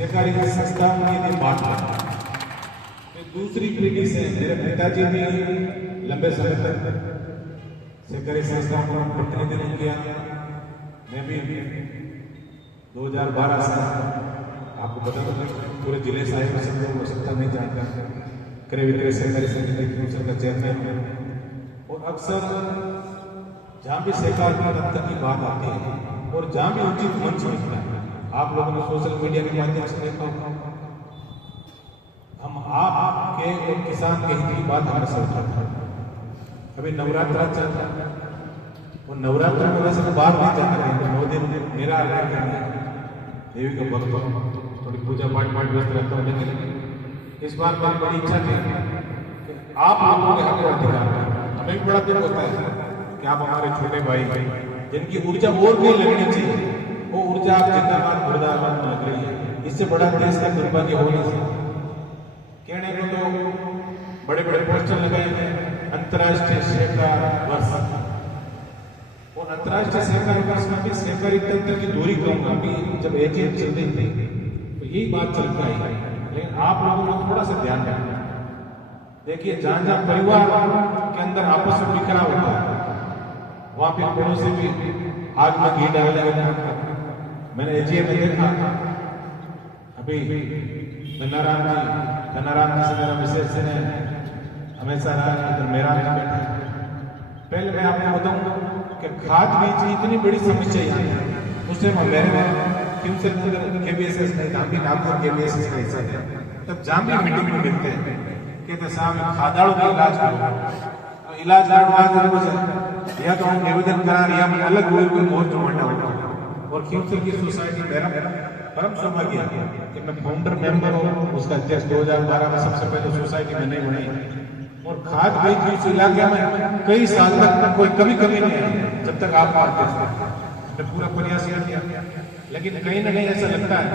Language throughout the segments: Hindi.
सहकारी संस्था में बांटा। दूसरी पीढ़ी से मेरे पिताजी भी लंबे समय तक सहकारी संस्था का प्रतिनिधित्व किया। मैं भी 2012 से आपको बता दूं पूरे जिले से आए हो सकता नहीं जानता क्रय विक्रय सहकारी समिति की का चेयरमैन हूं। और अक्सर जहाँ भी सहकारी तंत्र की बात आती है और जहाँ भी उचित मंच मिलता है, आप लोगों ने सोशल मीडिया के माध्यम से देखा होगा, हम आपके और किसान के हित की बात हमेशा उठाते हैं। अभी नवरात्र चल रहा है और नवरात्र में वैसे तो बाहर नहीं जाते हैं, 9 दिन मेरा देवी का भक्त हूँ, थोड़ी पूजा पाठ व्यस्त रहता हूँ। लेकिन इस बार मेरी बड़ी इच्छा थी कि आप लोगों के हक अधिकार है। हमें भी बड़ा दुख होता है कि आप हमारे छोटे भाई जिनकी ऊर्जा और भी लगनी चाहिए, वो ऊर्जा आप जिंदाबाद मुर्दाबाद में लग रही है। इससे बड़ा देश का दुर्भाग्य हो नहीं सकता। कहने को तो बड़े बड़े पोस्टर लगाए हैं अंतर्राष्ट्रीय सहकार वर्ष, और अंतर्राष्ट्रीय सहकारी वर्ष में भी सहकारी तंत्र की दूरी कहूंगा। अभी जब एजेंट चल रही थी तो यही बात चल पाई, लेकिन आप लोगों को थोड़ा सा ध्यान रखना। देखिए, जहां जहां परिवार के अंदर आपस में बिखरा होता है, वहां पे पड़ोसी भी आग में घी डालने लगा। मैंने एजीए में देखा, अभी धनाराम जी से मेरा विशेष ने हमेशा रहा, मेरा बैठा। पहले मैं आपको बताऊं कि खाद बीज की इतनी बड़ी समस्या है, उससे मेरे KBSS नहीं, जाम्बी नागपुर KBSS का हिस्सा है। तब जाम्बी मीटिंग में मिलते हैं, कहते साहब खादाड़ों का इलाज करो। इलाज या तो हम निवेदन करा या अलग कोई मोर्चा मंडा होगा। और खिमसर की सोसाइटी मेरा परम सौभाग्य कि मैं फाउंडर मेंबर हूँ, उसका अध्यक्ष 2012 में सबसे पहले सोसाइटी में नहीं बनी। और खाद बीज इस इलाके में कई साल तक कोई कभी नहीं आई जब तक आप आते थे। पूरा प्रयास किया, लेकिन कहीं ना कहीं ऐसा लगता है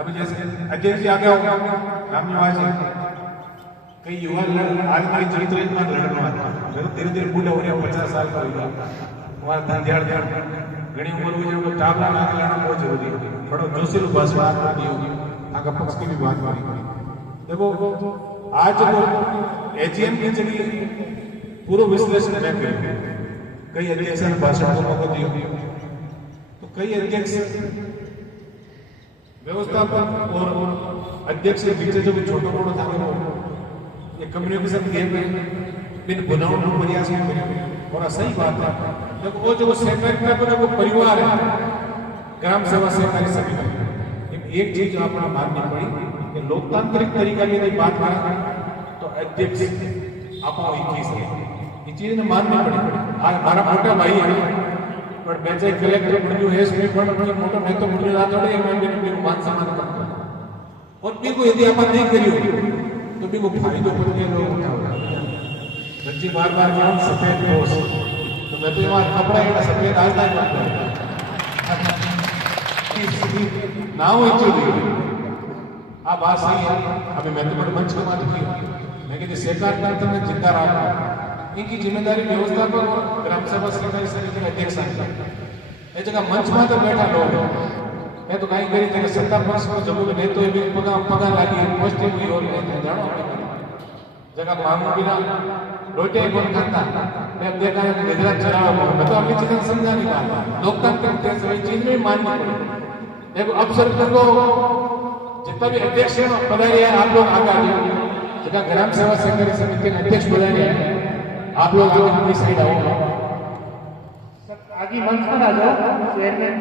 अभी जैसे अध्यक्ष जी आ गया होगा रामनिवास जी, कई युवा आज हमारी चरित्र में लड़ने वाला मैं तो धीरे धीरे बूढ़ा हो गया, 50 साल का हो गया। हमारा धंध्याड़ घनी उम्र हुई जो टापरा नाक लेना बहुत जरूरी है। बड़ो जोशीलू बस बात होती होगी, आगे पक्ष की भी बात होगी। देखो, आज जो एजीएम की जगह पूर्व विश्लेषण में कई अध्यक्ष ने भाषण को मौका दिया, तो कई अध्यक्ष व्यवस्थापक और अध्यक्ष के बीच जो भी छोटा मोटा था ये कम्युनिकेशन गेम में बिन बुनाव प्रयास और सही बात है। जब वो जो सहकारिता का जो परिवार है, ग्राम सेवा सहकारी समिति, एक चीज आपको माननी पड़ी कि लोकतांत्रिक तरीका की बात करें तो अध्यक्ष आपको 21 है, ये चीज ने माननी पड़ी। आज हमारा मोटा भाई है, पर मैं चाहे कलेक्टर बन है, मोटा मैं तो मुझे आता है मान सम्मान करता हूं। और भी को यदि आप नहीं करियो तो भी वो फायदो पर के लोग उठाओ। बच्चे बार जाओ सफेद पोस, तो मैं तो यहाँ कपड़ा एड़ा सफेद आज तक ना हो आ बात सही है। अभी मैं तो बड़े मंच की बात की, मैं कहती सहकार तंत्र में जिंदा रहा, इनकी जिम्मेदारी व्यवस्थापक और ग्राम सभा सहकारी समिति के अध्यक्ष है। जगह मंच में तो बैठा लोग मैं तो कहीं करी जगह सत्ता पक्ष को जब नहीं तो भी पगा लागी पोस्टे हुई और जानो जगह मांगू बिना रोटे कौन खाता। मैं देखा है गुजरात चलाओ, मैं तो अपनी चीजें समझा नहीं पाता। लोकतांत्रिक चीज में माननी पड़ी। देखो, अवसर को जितना भी अध्यक्ष पधारे हैं आप लोग आगे जगह ग्राम सेवा सहकारी समिति के अध्यक्ष पधारे हैं आप लोग आगे हमारी साइड आओ, आगे मंच पर आ जाओ। चेयरमैन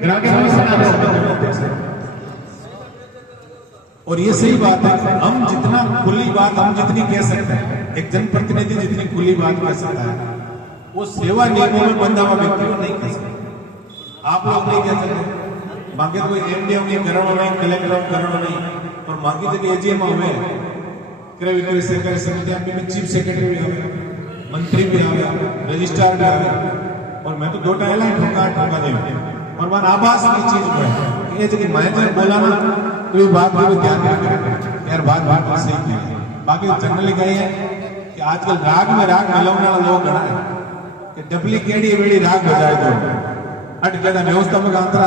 ग्राम सेवा समिति और ये सही बात है। हम जितना खुली बात हम जितनी कह सकते हैं, एक जनप्रतिनिधि जितनी खुली बात कह सकता है, वो सेवा नियमों में बंधा हुआ व्यक्ति को नहीं कह सकता। आप लोग नहीं कह सकते, मांगे तो एमडीएम नहीं, करोड़ों नहीं, कलेक्टर करोड़ों नहीं, और मांगी जगह एजीएम हुए क्रय विक्रय सहकारी समिति में चीफ सेक्रेटरी भी आवे, मंत्री भी आवे, रजिस्ट्रार भी आवे, और मैं तो 2 टाइला ठोका दे और वन आभास की चीज में ये जगह मैं बोला ना तो ये बात भी ध्यान रखें यार, बात सही है। बाकी जनरली कही है कि आजकल राग में राग मिलाने वाला लोग घना है कि डबली केड़ी बेड़ी राग बजाए दो अट ज्यादा व्यवस्थापक अंतरा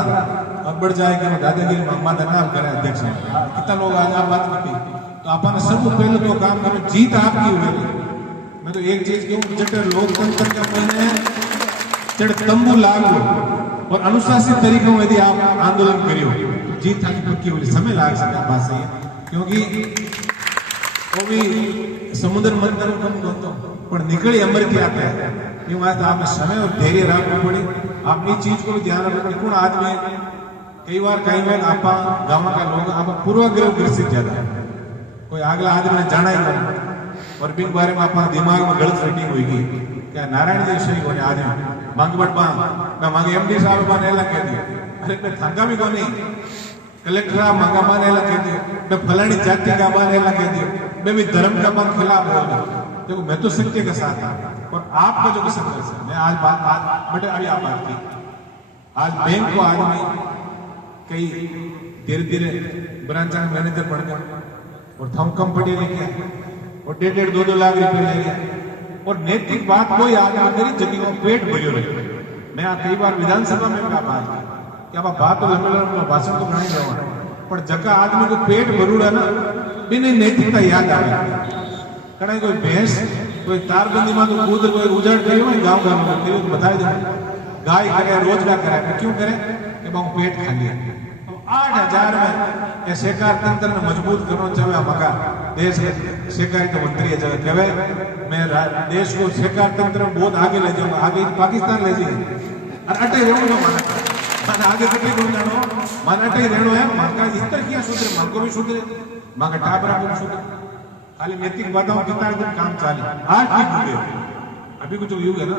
बढ़ जाए कि दादागिरी माता नाम करे अध्यक्ष कितना लोग आज आप बात करती तो अपन सब पहले तो काम करो जीत आपकी हुई। मैं तो एक चीज कहूँ जटे लोकतंत्र का महीने जड़ तंबू लागो और अनुशासित तरीके में यदि आप आंदोलन करियो तो जीत थाकी पक्की हुई। समय लाग सकता बात सही है क्योंकि वो भी समुद्र मंथन कम होता पर निकली अमृत आता है क्यों आज आपने समय और धैर्य रखना पड़ी। आप इस चीज को भी ध्यान रखना कौन आदमी कई बार आप गाँव का लोग आप पूर्वाग्रह ग्रसित ज्यादा कोई अगला आदमी ने जाना ही नहीं और बिग बारे में अपना दिमाग में गलत सेटिंग हुई क्या नारायण जी सही कोने आदमी मांग बट मैं मांगे एमडी साहब माने ला कह दिया अरे मैं थंगा भी कोनी कलेक्टर आप मांगा माने ला कह दियो मैं फलानी जाति का माने ला कह दियो मैं भी धर्म का मन खिलाफ बोल देखो मैं तो सत्य के साथ और आपका जो संघर्ष है मैं आज बटे अभी आप बात की आज बैंक को आदमी कई धीरे धीरे ब्रांच का मैनेजर बन गया और थम कम पढ़े लिखे और 1.5-2 लाख रुपए ले गया और नैतिक बात कोई आगे मेरी जगह में पेट भरियो रहे। मैं कई बार विधानसभा में भी बात की कि बात तो लंबे भाषण तो घणी जाओ पर जगह आदमी को पेट भरूड़ा ना बिना नैतिकता याद आ गई कोई भैंस कोई तारबंदी में तो कूद कोई उजाड़ करी हो गाँव गाँव में बता दे गाय करे रोजगार कराए क्यों करे कि बहु पेट खा लिया 8,000 में सहकार तंत्र ने मजबूत करना चाहिए मका देश सहकारिता मंत्री जगह कहे मैं देश को सहकार तंत्र में बहुत आगे ले जाऊंगा आगे पाकिस्तान ले जाइए और अटे रहूंगा मन आगे कटे को जानो मन अटे रहनो है मन का इतर किया सुधरे मन को भी सुधरे मन का टाबरा को भी सुधरे खाली नैतिक बताओ कितना दिन काम चाले आज ठीक हो गए अभी कुछ युग है ना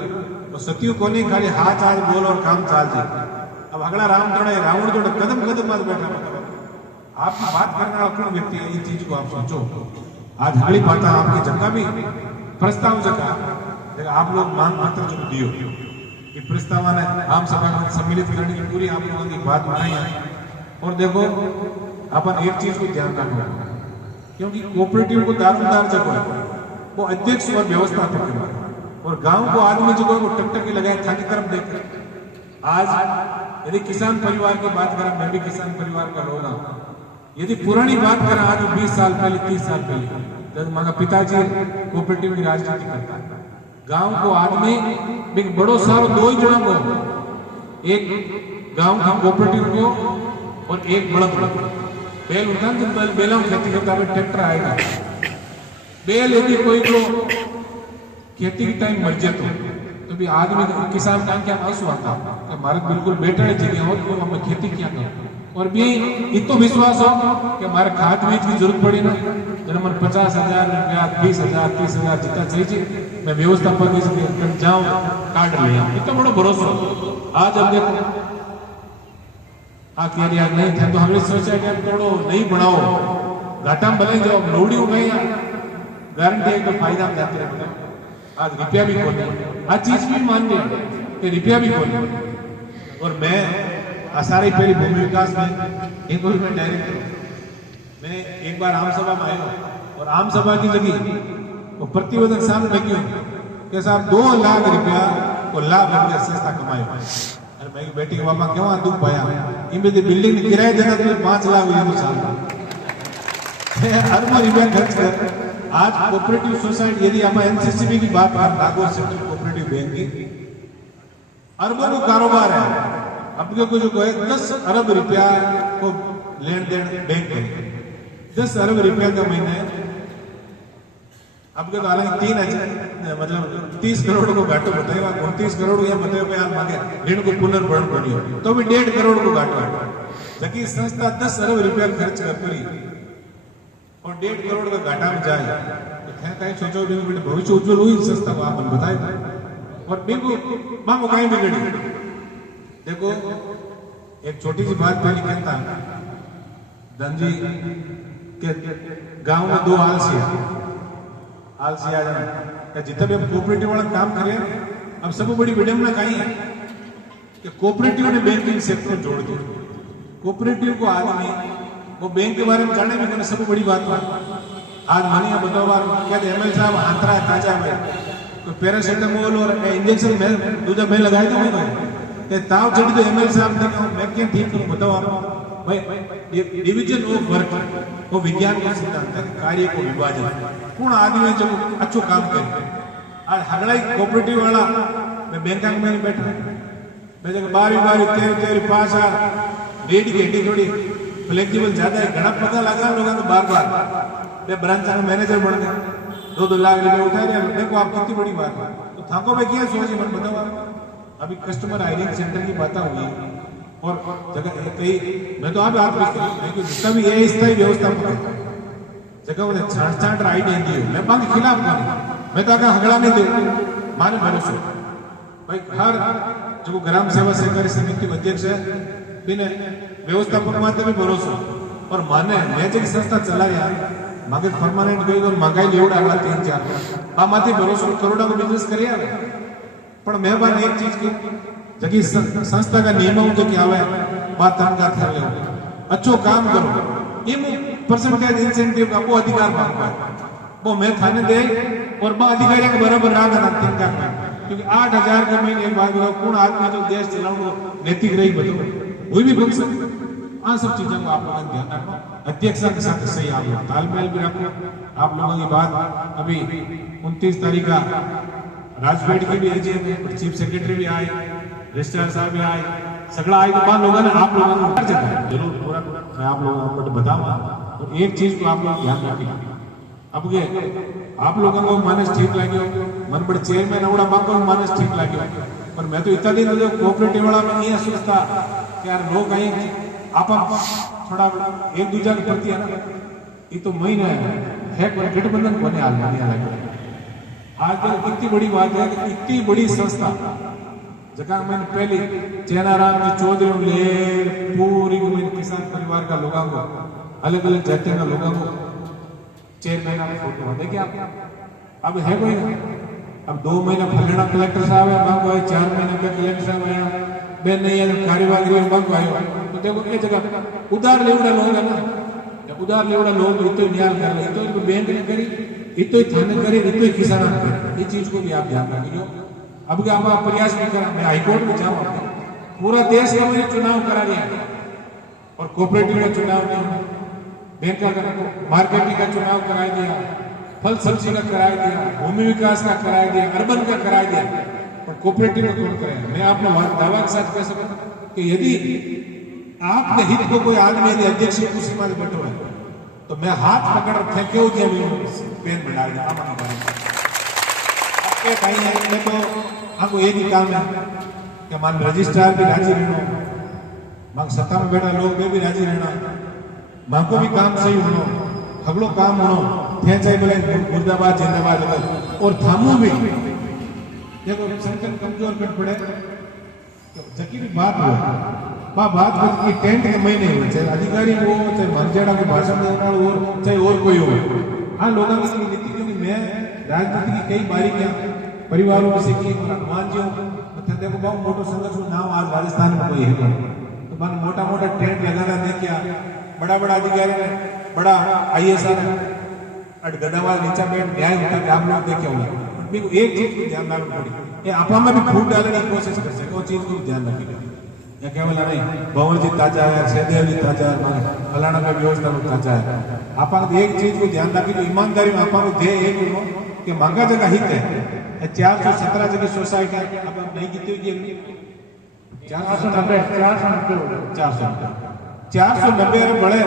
तो सत्य को नहीं खाली हाथ आज बोल और काम चाल जाए। अब अगला रावण जोड़े कदम कदम बाद बैठा आपकी बात करने वाला कौन व्यक्ति है ये चीज को आप सोचो। आज अगली बात आपकी जगह भी प्रस्ताव जगह आप लोग मांग पत्र जो दियो ये प्रस्ताव ने आम सभा में सम्मिलित करने की पूरी आप लोगों की बात बनाई है और देखो अपन एक चीज को ध्यान रखना क्योंकि कोऑपरेटिव को दारोमदार जगह है वो अध्यक्ष और व्यवस्थापक है और गांव को आदमी जो वो टकटकी लगाए था की तरफ देखे। आज यदि किसान परिवार की बात करें मैं भी किसान परिवार का लोग हूं यदि पुरानी बात करें आज 20 साल पहले 30 साल पहले जब मेरा पिताजी कोऑपरेटिव की राजनीति करता गांव को आदमी एक बड़ो सारो दो ही जना को एक गांव का कोऑपरेटिव को और एक बड़ा बैल उठा जब बैलों में खेती करता है ट्रैक्टर आएगा बैल यदि कोई को खेती की टाइम मर जाए तो भी आदमी किसान का क्या आंसू आता कि हमारे बिल्कुल बेटा जगह और हम खेती क्या करें और भी इतो विश्वास हो कि हमारे खाद बीज की जरूरत पड़ी ना जब हमारे 50,000 रुपया 20,000 30,000 जितना चाहिए मैं व्यवस्थापक जाऊं कार्ड लिया इतना बड़ा भरोसा आज अब देखो कह यार नहीं था तो हमने सोचा कि थोड़ो नहीं बढ़ाओ घाटा भले जाओ लोड़ी गई गारंटी है तो फायदा में जाते रहते आज रुपया भी खोले आज चीज भी मान लिया कि रुपया भी खोले और मैं सारी पहली भूमि विकास में एक मैं डायरेक्टर मैं एक बार आम सभा में आया और आम सभा की जगह वो प्रतिवेदन सामने लगी कि साहब 2 लाख रुपया को लाभ रुपया संस्था कमाए अरे मैं बेटी के बाबा क्यों दुख पाया इन बदी बिल्डिंग किराए देना तो 5 लाख अरबों रुपया खर्च कर आज कोऑपरेटिव सोसाइटी यदि आप एनसीसीबी की बात करें नागौर सेंट्रल कोऑपरेटिव बैंक की अरबों को कारोबार है अपने को जो है 10 अरब रुपया को लेन देन बैंक है 10 अरब रुपया का महीने अब तो हालांकि 3 मतलब 30 करोड़ को घाटो बताएगा 29 करोड़ या बताए आप मांगे ऋण को पुनर्भरण करियो तो भी 1.5 करोड़ को घाटो जबकि संस्था 10 अरब रुपया खर्च कर करी और 1.5 करोड़ का घाटा में जाए तो कहीं सोचो भविष्य उज्जवल हुई संस्था को आप बताए और बिल्कुल मांगो कहीं बिगड़ी। देखो एक छोटी सी बात पहले कहता धनजी के गांव में 2 आलसी आ जाना जितना भी हम कोऑपरेटिव वाला काम करें अब सब बड़ी विडम्बना कहीं है कि कोऑपरेटिव ने बैंकिंग सेक्टर जोड़ दिया कोऑपरेटिव को आदमी वो बैंक के बारे में जानने में मैंने सब बड़ी बात आज मनिया बताओ बार कहते एमएल साहब आंतरा ताजा में कोई पैरासिटामोल और इंजेक्शन में दूजा में लगाए थे मैं ते ताव चढ़ी तो एमएल साहब ने कहा मैं क्या ठीक करूं बताओ आप भाई डिवीजन ऑफ वर्क वो विज्ञान का सिद्धांत है कार्य को विभाजन कौन आदमी है जो अच्छो काम करे आज हगड़ा कोऑपरेटिव वाला मैं बैंक में बैठा मैं जगह 12 13 पास आ रेडी गेटी थोड़ी फ्लेक्सिबल ज्यादा है घना पता लगा लोगों को बार मैं ब्रांच का मैनेजर बन गया 2 लाख रुपए उठा रहे देखो आप कितनी बड़ी बात है तो थाको में क्या सोची मन बताओ अभी कस्टमर हायरिंग सेंटर की बात हुई और जगह कई मैं तो आप जिसका भी ये स्थायी व्यवस्था जगह वो छाट आइडिया दी मैं बाकी खिलाफ नहीं मैं तो आगे हगड़ा नहीं दे माने भरोसे भाई हर जो ग्राम सेवा सहकारी समिति के अध्यक्ष है बिना व्यवस्थापक माते भी भरोसा और माने मैं जो संस्था चला रहा मागे परमानेंट गई और महंगाई लेवड़ आगला 3-4 आ माते भरोसा करोड़ा को बिजनेस करिया पर मेहरबान एक चीज की जगी संस्था का नियम तो क्या है बात तंगा कर ले अच्छो काम करो इम परसेंटेज इंसेंटिव का वो अधिकार मांगता है वो मैं थाने दे और बा अधिकारी के बराबर ना करना तंगा क्योंकि 8,000 के महीने एक बात बताओ कौन आदमी जो देश चलाऊंगा नैतिक रही बताओ वो भी बन सकते हाँ सब चीजों को आप लोगों ध्यान रखो अध्यक्ष के साथ सही आप लोग तालमेल भी रखो आप लोगों की बात अभी 29 तारीख का राजपेट की भी एजीएम है चीफ सेक्रेटरी भी आए रजिस्ट्रार साहब भी आए सगड़ा आए तो बाद लोगों ने आप लोगों को हर जगह जरूर पूरा मैं आप लोगों को बताऊंगा और एक चीज को आप लोग ध्यान रखिए अब ये आप लोगों को मानस ठीक लगे मन बड़े चेयरमैन अवड़ा मांगो मानस ठीक लगे पर मैं तो इतना दिन कोऑपरेटिव वाला में ये सोचता कि यार लोग आए आप थोड़ा एक दूसरे के प्रति है ना ये तो महीना है पर गठबंधन बने हाल नहीं लगे आज कितनी बड़ी बात है कि इतनी बड़ी संस्था जगह मैंने पहले चैनाराम जी चौधरी ले पूरी किसान परिवार का लोगों को अलग अलग जाति का लोगों को चेयरमैन का फोटो देखिए आप अब है कोई अब 2 महीने फलना कलेक्टर साहब है मांगो है 4 महीने पे कलेक्टर साहब आया बे नहीं है कार्यवाही मांगो आयो तो देखो ये जगह उधार लेवड़ा लोग है ना उधार लेवड़ा लोग इतो न्याय कर रहे इतो बैंक ने करी इतो थाने करी इतो किसान ने करी ये चीज को भी आप ध्यान रखिए अब क्या आप प्रयास नहीं करा मैं हाईकोर्ट में जाऊँ पूरा देश का मैंने चुनाव करा लिया और कोऑपरेटिव का चुनाव नहीं बैंक का मार्केटिंग का चुनाव करा दिया फल सब्जी का करा दिया भूमि विकास का करा दिया अर्बन का करा दिया और कोऑपरेटिव का कौन कराया मैं आपने दावा के साथ कह सकता कि यदि आपके हित को कोई आदमी यदि अध्यक्ष की कुर्सी में बैठो है तो मैं हाथ पकड़ फेंके हो गया पेन बना दिया तो हमको एक ही काम है कि मान रजिस्ट्रार भी राजी रहना मान सत्ता में बैठा लोग भी राजी रहना मां को भी काम सही होना हगड़ो काम होना थे चाहे बोले मुर्दाबाद जिंदाबाद और थामू भी देखो संकट कमजोर कर पड़े तो जकी भी बात हो बात की टेंट के महीने हो चाहे अधिकारी हो चाहे मनजेड़ा के भाषण देने हो चाहे और कोई हो हाँ लोगों की नीति क्योंकि मैं राजनीति की कई बारीकियां परिवारों में सीखी हनुमान जी देखो बहुत मोटो संघर्ष नाम आज राजस्थान में कोई है तो मन मोटा मोटा टेंट लगाना देखिए बड़ा बड़ा अधिकारी ने बड़ा आईएएस गदावाल नीचा बैठ न्याय होता है आप लोग देखे होंगे एक चीज को ध्यान रखना पड़ी ये आपा में भी फूट डालने की कोशिश कर सके वो चीज को ध्यान रखिएगा या केवल नहीं भवन जी ताजा है सहदेव जी ताजा है फलाना का व्यवस्था में ताजा है आप एक चीज को ध्यान रखिए ईमानदारी में आप ध्येय एक कि मांगा जगह हित है 417 जगह सोसाइटी अब नहीं जीती हुई 490 बड़े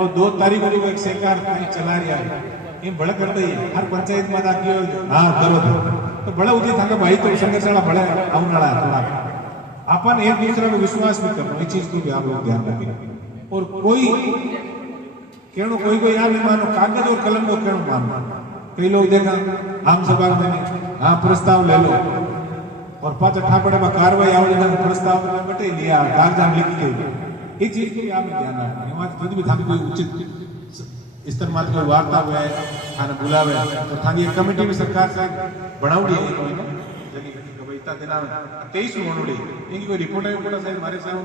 और 2 तारीख को एक सरकार चला रहा है ये बड़े कर रही है हर पंचायत में आती हाँ करो तो बड़ा उचित था भाई तो संघर्ष बड़ा आने वाला है थोड़ा अपन एक दूसरे में विश्वास भी करना इस चीज को भी आप लोग ध्यान रखें और कोई कहनो कोई यार नहीं मानो कागज और कलम को कहनो मानो कई लोग देखा आम सभा में हाँ प्रस्ताव ले लो और 5 अठापड़े में कार्रवाई आओ प्रस्ताव बटे लिया कागजात लिखी गई ये चीज को भी आप ध्यान रखना खुद भी था कोई उचित इस्तेमाल कोई वार्ता हुआ है थाने बुलावे तो थानी एक कमेटी भी सरकार से बनावड़ी है इतना दिन 23 होने इनकी कोई रिपोर्ट है हमारे साथ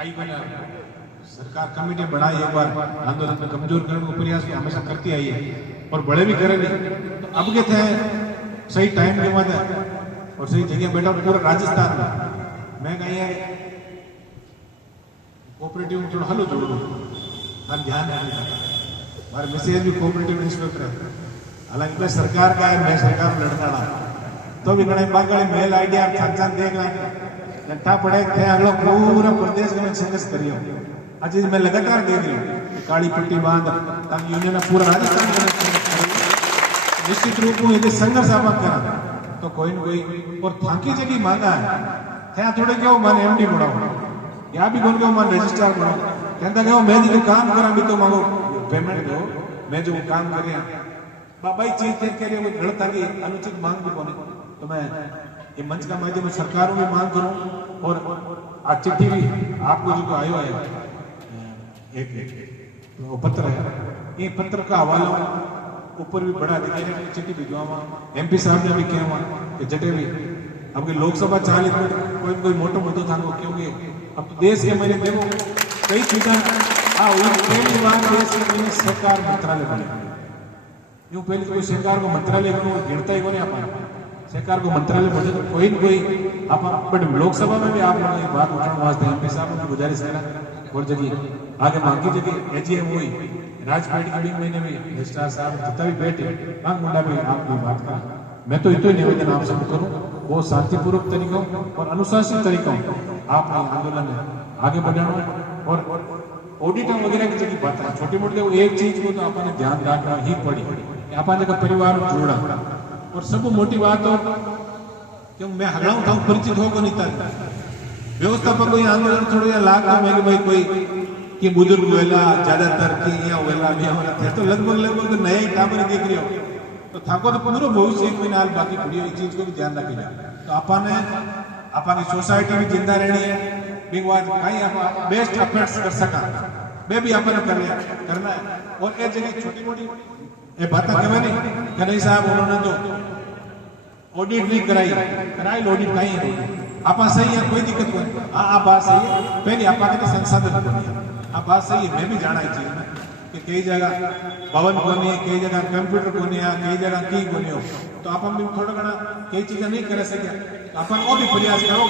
आई बना सरकार कमेटी बनाई एक बार आंदोलन में कमजोर करने को प्रयास हमेशा करती आई है और बड़े भी करेंगे तो अब के थे सही टाइम के बाद और सही जगह बैठा हूँ पूरा राजस्थान में। मैं कहीं है कोऑपरेटिव में थोड़ा हलो जोड़ दूँ, हम ध्यान नहीं देता। हमारे मैसेज भी कोऑपरेटिव इंस्पेक्टर है, हालांकि मैं सरकार का है, मैं सरकार में लड़ना रहा तो भी गणे बागड़े मेल आइडिया छान देख रहा लट्ठा पड़े थे अगलो पूरा प्रदेश में संघर्ष करियो। आज मैं लगातार देख रही हूँ काली पट्टी बांध ताकि यूनियन पूरा राजस्थान निश्चित रूप में यदि संघर्ष आप करा तो कोई न कोई और थाकी जगह मांगा है क्या थोड़े क्यों मन एमडी बढ़ाओ या भी बोल के मन रजिस्ट्रार बढ़ाओ कहता क्यों मैं जो काम करा भी तो मांगो पेमेंट दो मैं जो काम करे बाबा चीज थे कह रहे वो गलत आगे अनुचित मांग भी बोले तो मैं ये मंच का माध्यम सरकारों में मांग करूं और आज चिट्ठी भी आपको जो आयो है एक तो पत्र है ये पत्र का हवाला ऊपर भी बड़ा अधिकारी ने चिट्ठी भिजवा एमपी साहब ने भी किया हुआ कि जटे भी अब लोकसभा 40 मिनट कोई मोटो मुद्दो था क्योंकि अब तो देश के मैंने देखो कई चीजें पहली बार देश के सरकार मंत्रालय बने यूं पहले कोई सरकार को मंत्रालय बनो गिरता ही कोई आप सरकार को मंत्रालय बने तो कोई न कोई आप बट लोकसभा में भी आप लोगों ने बात उठाने वास्ते एमपी साहब ने गुजारिश करा और जगह आगे बाकी जगह एजीएम हुई राजपेट के भी महीने में रजिस्ट्रार साहब जितना भी बैठे मांग मुंडा भी आपकी बात का मैं तो इतना निवेदन आपसे करूं वो शांतिपूर्वक तरीकों और अनुशासित तरीकों आप आंदोलन आगे बढ़ाना और ऑडिट वगैरह की जगह बात है छोटी मोटी एक चीज को तो आपने ध्यान रखना ही पड़ी अपन जगह परिवार जोड़ा और सब मोटी बात हो क्यों मैं हगड़ाऊं था परिचित होगा नहीं था व्यवस्था पर कोई आंदोलन थोड़ा लाग मैं भाई कोई कि बुजुर्ग वेला ज्यादातर की या वेला भी होना थे तो लगभग नया ही टावर देख रहे हो तो थाको तो पूरा भविष्य एक महीना हाल बाकी पड़ी हुई चीज को भी ध्यान रखी जाए तो अपन की सोसाइटी भी जिंदा रहनी है बिग बात कहीं आप बेस्ट एफर्ट्स कर सका मैं भी अपन करना है और एक जगह छोटी मोटी ये बात कहवा नहीं कन्हैया साहब उन्होंने तो ऑडिट नहीं कराई ऑडिट नहीं है आप सही है कोई दिक्कत नहीं हाँ बात सही है पहले आप संसाधन आप बात सही है मैं भी जाना चाहिए कि कई जगह भवन कोनी है कई जगह कंप्यूटर कोनी है कई जगह की कोनी हो तो आप भी थोड़ा घना कई चीजें नहीं कर सके तो अपन वो भी प्रयास करो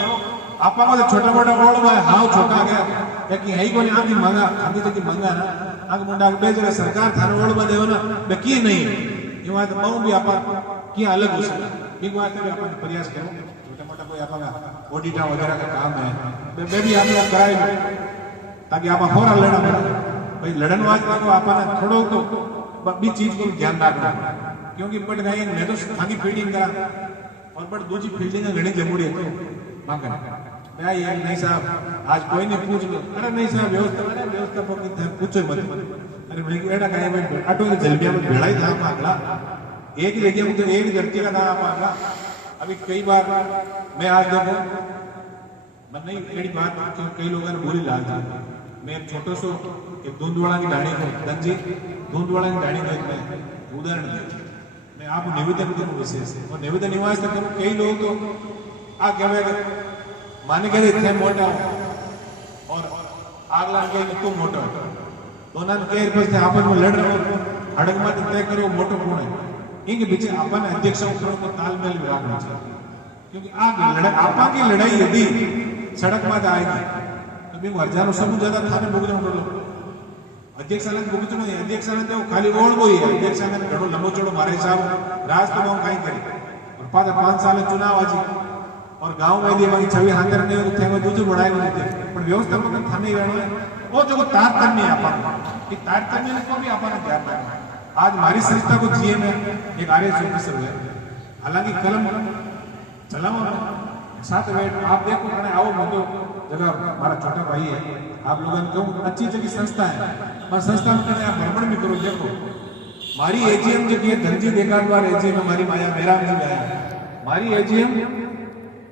आप छोटा मोटा रोड में हाव छोटा गया कि है कोनी आगे मांगा आगे तक मांगा ना आगे मुंडा बे जगह सरकार थाने रोड में देव ना बे की नहीं ये बात बहु भी आप क्या अलग हो सके एक बात भी अपन प्रयास करो छोटा मोटा कोई आप ऑडिट वगैरह का काम है मैं भी आप कराए ताकि आप होरा लड़ा पड़ा भाई लड़न वास्ते को आपने थोड़ो तो भी चीज को ध्यान रखना क्योंकि बट गए मैं तो खाली फील्डिंग करा और बट दूसरी फील्डिंग घनी जरूरी है तो मांगा मैं यार नहीं साहब आज कोई नहीं पूछ लो अरे नहीं साहब व्यवस्था पूछो मत अरे भाई एड़ा कहे भाई ऑटो के जलबिया में भेड़ा ही था मांगला एक ही जगह में तो एक धरती का नाम मांगा अभी कई बार मैं आज देखो मैं नहीं एड़ी बात कई लोगों ने बोली लाल था मैं एक छोटो सो एक दूंदवाड़ा की डाणी को दंजी दूंदवाड़ा की डाणी को एक उदाहरण दिया मैं आपको निवेदन करूं विशेष और निवेदन निवास करूं कई लोग तो आ कहे माने कहते इतने मोटा और आग लाग गई तुम मोटा दोनों के पास आपस में लड़ रहे हो हड़क मत तय करो मोटो कौन है इनके पीछे अपन अध्यक्ष को तालमेल भी रखना चाहिए क्योंकि आग आपा की लड़ाई यदि सड़क में आएगी तो भी हजारों सब ज्यादा थाने भोगने पड़ो अध्यक्षालय भोगचो नहीं अध्यक्षालय तो खाली ओढ़ गई है अध्यक्षालय घड़ो लंबो चौड़ो मारे साहब राज तो कहीं करे और 5 साल चुनाव आज और गांव में यदि छवि हांगर नहीं थे दूसरी बढ़ाई नहीं थे पर व्यवस्थापक थाने रहने वो जो तारतम्य है अपन तारतम्य को भी अपन ध्यान रखना आज हमारी संस्था को जीएम है एक आरएस ऑफिसर है हालांकि कलम चलाओ साथ बैठ आप देखो मैंने आओ मुझे जगह हमारा छोटा भाई है आप लोगों ने कहूँ अच्छी जगह संस्था है पर संस्था में आप भ्रमण भी करो देखो हमारी एजीएम जो की धनजी देखाद्वार एजीएम हमारी माया मेरा में आया हमारी एजीएम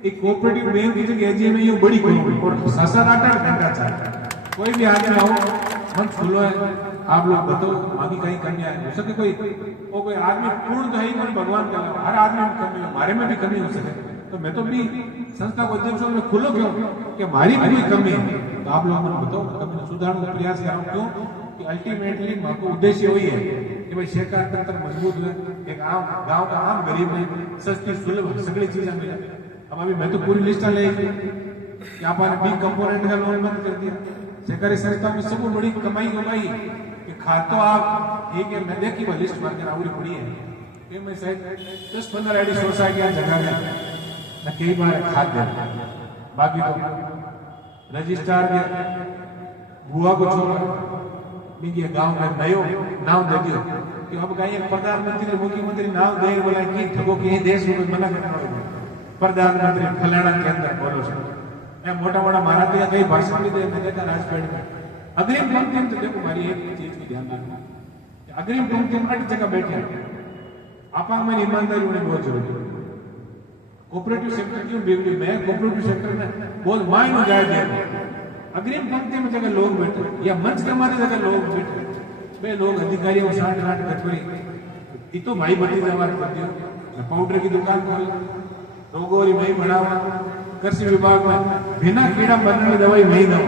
एक कोऑपरेटिव बैंक की जगह एजीएम है ये बड़ी कोई और 7-8 घंटा चलता कोई भी आदमी आओ मन खुलो है आप लोग बताओ आगे कहीं कमी आए हो सके कोई आदमी पूर्ण तो है ही भगवान का हर आदमी में कमी हो हमारे में भी कमी हो सके तो मैं तो भी संस्था को अध्यक्ष में खुलो क्यों कि हमारी भी कोई कमी है तो आप लोग मुझे बताओ कमी सुधारने का प्रयास करो क्यों कि अल्टीमेटली हमारा उद्देश्य वही है कि भाई सरकार तंत्र मजबूत है एक आम गांव का आम गरीब में सस्ती सुलभ सगड़ी चीजें मिले अब अभी मैं तो पूरी लिस्ट ले कि आपने बी कंपोनेंट का लोन बंद कर दिया। सहकारी संस्थाओं में सबसे बड़ी कमाई होगी कि खाद तो आप एक है, मैं देखी वो लिस्ट मार्केट आवड़ी पड़ी है कि मैं शायद 10-15 ऐसी सोसाइटियां जगह में न कई बार खाद दे, बाकी तो रजिस्ट्रार के बुआ को छोड़ मिगी गांव में नयो नाम दे दियो कि अब कहीं प्रधानमंत्री मुख्यमंत्री नाम दे बोला कि ठगो के देश में मना करना प्रधानमंत्री फलाना के अंदर बोलो मैं मोटा मोटा मारा तो कई भाषण भी दे मैं देखा राजपेट में अग्रिम पंक्ति में। तो देखो हमारी एक चीज की ध्यान रखना, अग्रिम पंक्ति में 8 जगह बैठे आपा में ईमानदारी होनी बहुत जरूरी है। कोऑपरेटिव सेक्टर क्यों बिगड़ी, मैं कोऑपरेटिव सेक्टर में बहुत मायने हो जाए अग्रिम पंक्ति में जगह लोग बैठे या मंच के हमारे जगह लोग बैठे वे लोग अधिकारियों साठ गांठ कटोरी ये तो भाई बटी जमा कर दियो, पाउडर की दुकान खोल रोगोरी मई बढ़ावा, कृषि विभाग में बिना कीड़ा मरने वाली दवाई नहीं दो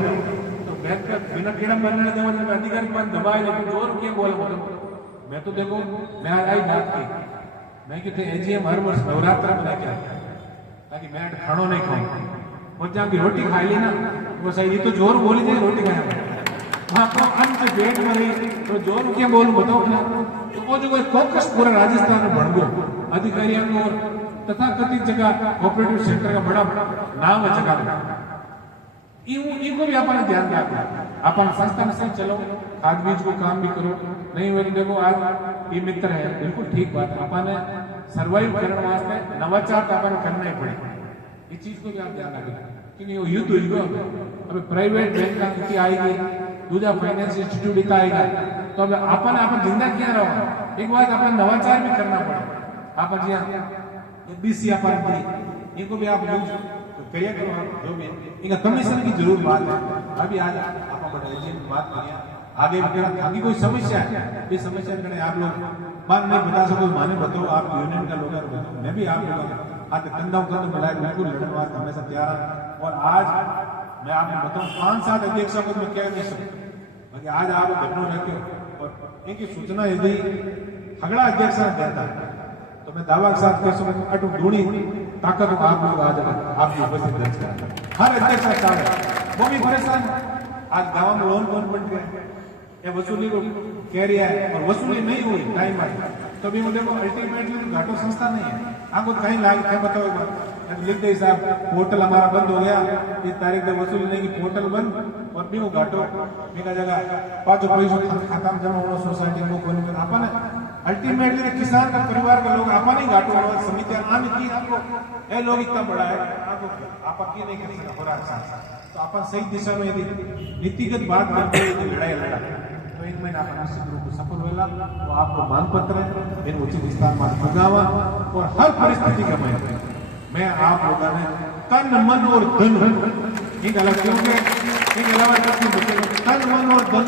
तो बिना कीड़ा मरने वाली दवाई में अधिकारी पास दवाई लेकिन जोर क्यों बोला मैं तो देखो मैं आई बात की मैं कि एजीएम हर वर्ष नवरात्र में क्या ताकि मैं खानो नहीं खाऊं और जहाँ की रोटी खाई ली ना वो सही ये तो जोर बोली जाए रोटी खाया हाँ तो अंत पेट में रही तो जोर क्या बोलूं बताओ ना। तो वो जो फोकस पूरा राजस्थान में बढ़ गो अधिकारियों को तथा कथित जगह कोऑपरेटिव सेक्टर का बड़ा नाम है जगह इनको भी अपन ध्यान रखना अपन संस्था में सब चलो खाद बीज को काम भी करो नहीं वो देखो आज ये मित्र है बिल्कुल ठीक बात अपन सर्वाइव करने वास्ते नवाचार तो अपन करना ही पड़ेगा इस चीज को भी आप ध्यान रखें क्योंकि वो युद्ध हुई अभी प्राइवेट बैंक का नीति आएगी दूसरा फाइनेंस इंस्टीट्यूट इतना आएगा तो अब अपन जिंदा क्या रहो एक बात अपन नवाचार भी करना पड़ेगा आप जी बीसी अपन दी इनको भी आप यूज करिए करो जो भी इनका कमीशन की जरूर बात है अभी आज आप बात करिए आगे आगे कोई समस्या है ये समस्या करने आप लोग बात नहीं बता सको माने बताओ आप यूनियन का लोग बताओ मैं भी आप लोग आज कंधा कंधा मिलाए बिल्कुल लड़ने वास्ते हमेशा तैयार और आज मैं आपको बताऊं 5-7 अध्यक्षों को मैं क्या नहीं सकता बाकी आज आप घटना रखे और इनकी सूचना यदि अगला अध्यक्ष देता तो मैं दावा के साथ कह सकूं अटू ढूंढी ताकत आप लोग आज आपकी उपस्थित दर्ज करें हर अध्यक्ष साहब वो भी परेशान आज गांव में लोन बन गए ये वसूली को कह रही है और वसूली नहीं हुई टाइम आई तो भी मुझे अल्टीमेटली घाटो संस्था नहीं है आपको कहीं लाग क्या बताओ लिख दे साहब पोर्टल हमारा बंद हो गया इस तारीख में वसूली नहीं की पोर्टल बंद और भी वो घाटो मेरा जगह 5 पैसा खाता में जमा होना सोसाइटी को कोई अपन अल्टीमेटली किसान का परिवार के लोग अपन ही घाटो समितियां आने की आपको ये लोग इतना बड़ा है आप अकेले नहीं कर सकते हो रहा तो अपन सही दिशा में यदि नीतिगत बात करते हुए लड़ाई लड़ा तो 1 महीना आप निश्चित रूप से सफल होगा तो आपको मांग पत्र इन उचित विस्तार में मंगावा और हर परिस्थिति का मैं आप लोगों ने तन मन और धन एक अलग क्योंकि एक अलावा तन मन और धन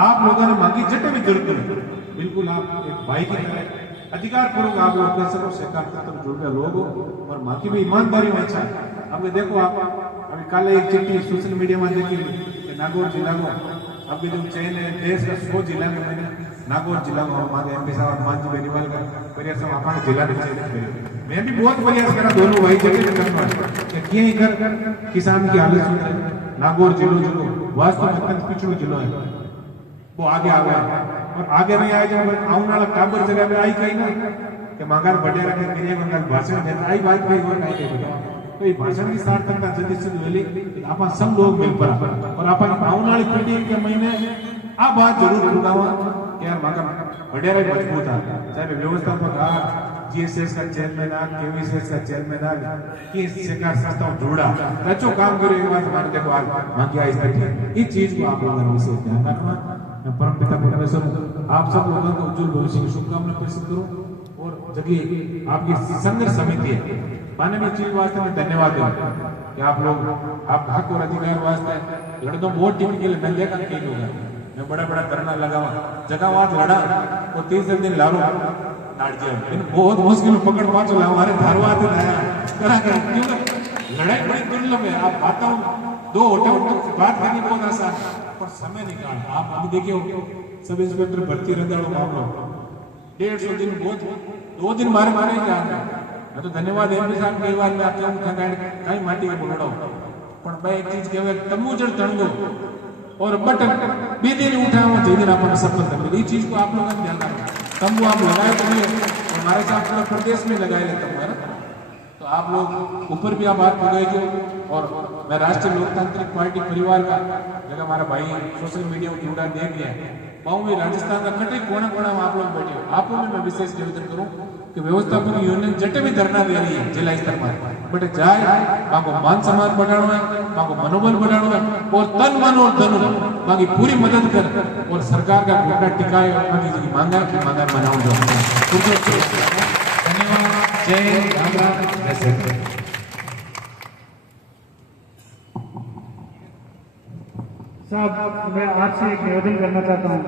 आप लोगों ने मांगी जटे भी जरूरत है बिल्कुल आप एक भाई की तरह अधिकार पूर्वक आप लोग कह सको सरकार तक जुड़ गए लोग और माँ की भी ईमानदारी में अच्छा है अब देखो आप अभी कल एक चिट्ठी सोशल मीडिया में देखी नागौर जिला को अभी जो चयन है देश का 100 जिला में मैंने नागौर जिला को हमारे एमपी साहब मानजी बेनीवाल का प्रयास हमारे जिला में चयन मैं भी बहुत प्रयास करा दोनों भाई जगह करना किसान की हालत सुन रहे नागौर जिलो जो वास्तव में अत्यंत पिछड़ो जिलो है वो आगे आ गया और आगे नहीं आए जब आने वाला काबर जगह में आई कहीं ना कि मांगार बढ़े रखे गिरे मंगल भाषण देना आई बात भाई और नहीं बताओ तो ये भाषण की सार्थकता जल्दी से मिली आप सब लोग मिल पड़ा और अपन आने वाली पीढ़ी के महीने आप बात जरूर बताओ कि यार मांगा बढ़िया मजबूत है चाहे व्यवस्थापक जीएसएस का चेयरमैन आ केवीसीएस का चेयरमैन आ कि सरकार संस्थाओं जुड़ा अच्छो काम करे के बाद हमारे देखो आज मांगी आई थी इस चीज को आप लोगों ने विशेष ध्यान रखना मैं परम पिता परमेश्वर आप सब लोगों को उज्जवल भविष्य की शुभकामनाएं प्रेषित करूं और जगह आपकी संघर्ष समिति है माने में चीज वास्ते में धन्यवाद दूं कि आप लोग आप हक और अधिकार वास्ते लड़ दो वोट टीम के लिए मिल जाएगा कहीं होगा मैं बड़ा बड़ा धरना लगावा जगह वहां लड़ा और 3 दिन लारो बहुत मुश्किल पकड़ पाचो ला हमारे धारवा क्योंकि लड़ाई बड़ी दुर्लभ है आप आता हूँ 2 होटल बात करनी बहुत आसान है पर समय निकाल आप अभी देखिए सब इंस्पेक्टर भर्ती रद्दाड़ो मामलो 150 दिन बहुत 2 दिन मारे ही जाना मैं तो धन्यवाद एमपी साहब कई बार मैं आपके कहीं माटी के बोलड़ा पण भाई एक चीज कहवे तमु जड़ तणगो और बटन बे दिन उठाओ जे दिन आपको सफलता मिली। ये चीज को आप लोगों ने ध्यान रखना। तंबू आप लगाए तो हमारे साथ पूरा प्रदेश में लगाए लेता हूँ, तो आप लोग ऊपर भी आप हाथ लगाइए। और मैं राष्ट्रीय लोकतांत्रिक पार्टी परिवार का जगह हमारा भाई सोशल मीडिया में जुड़ा दे गया पाऊँ भी राजस्थान का कटे कोना कोना में आप लोग बैठे हो। आप लोग मैं विशेष निवेदन करूँ कि व्यवस्थापक यूनियन जटे भी धरना दे रही है जिला स्तर पर बट जाए मांगो मान सम्मान बढ़ाना है, मांगो मनोबल बढ़ाना है और तन मन और धन मांगी पूरी मदद कर और सरकार का घोटा टिकाए मांगी जी मांगा बनाओ। धन्यवाद। जय राम राम। साहब मैं आपसे एक निवेदन करना चाहता हूँ